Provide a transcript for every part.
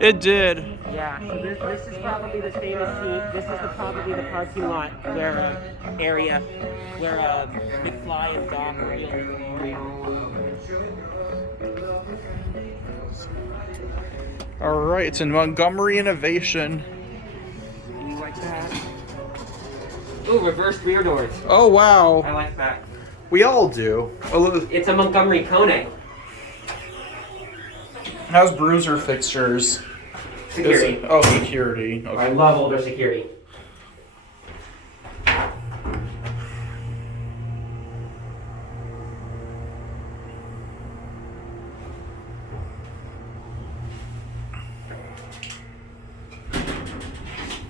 It did. Yeah, so this is probably the famous scene. This is probably the parking lot where area where McFly and Doc were building the movie. All right, it's in Montgomery Innovation. You like that? Ooh, reversed rear doors. Oh wow, I like that. we all do. It's a Montgomery Kone. How's Bruiser fixtures? Security. Oh, security. Okay. I love older security.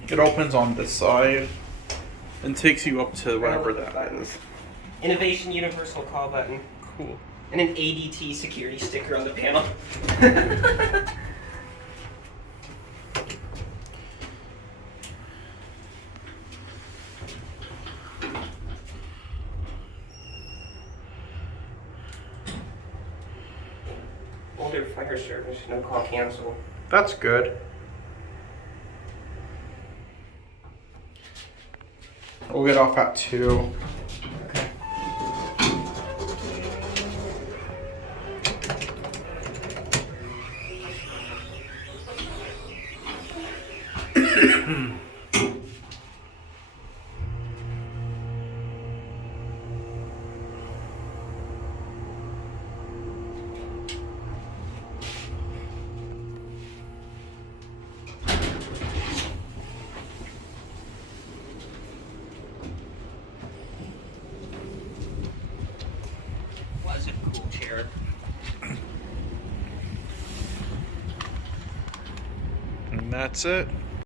It opens on this side and takes you up to whatever that is. Innovation Universal Call Button. Cool. And an ADT security sticker on the panel. Older fire service, no call cancel. That's good. We'll get off at 2. Was a cool chair. And that's it.